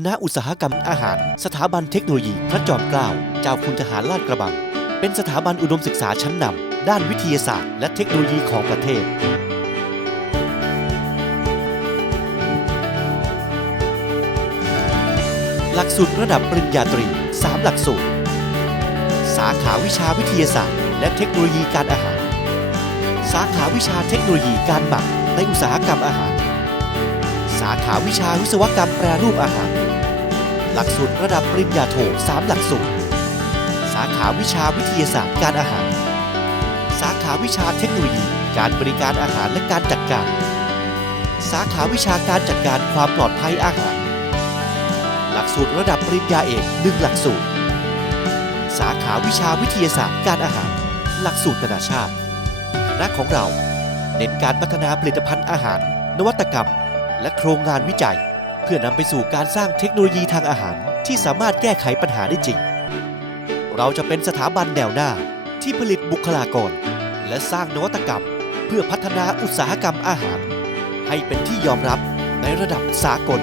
คณะอุตสาหกรรมอาหาร สถาบันเทคโนโลยี พระจอมเกล้าเจ้าคุณทหารลาดกระบัง เป็นสถาบันอุดมศึกษาชั้นนำด้านวิทยาศาสตร์และเทคโนโลยีของประเทศ หลักสูตรระดับปริญญาตรี 3 หลักสูตร สาขาวิชาวิทยาศาสตร์ และเทคโนโลยีการอาหาร สาขาวิชาเทคโนโลยีการหมักในอุตสาหกรรมอาหาราขาวิชาวิศวกรรมแปรรูปอาหาร หลักสูตรระดับปริญญาโท3หลักสูตร สาขาวิชาวิทยาศาสตร์การอาหาร สาขาวิชาเทคโนโลยี การบริการอาหารและการจัดการ สาขาวิชาการจัดการความปลอดภัยอาหาร หลักสูตรระดับปริญญาเอกหนึ่งหลักสูตร สาขาวิชาวิทยาศาสตร์การอาหาร หลักสูตรนานาชาติคณะของเราเน้นการพัฒนาผลิตภัณฑ์อาหาร นวัตกรรม และโครงงานวิจัย เพื่อนำไปสู่การสร้างเทคโนโลยีทางอาหารที่สามารถแก้ไขปัญหาได้จริง เราจะเป็นสถาบันแนวหน้าที่ผลิตบุคลากร และสร้างนวัตกรรม เพื่อพัฒนาอุตสาหกรรมอาหาร ให้เป็นที่ยอมรับในระดับสากล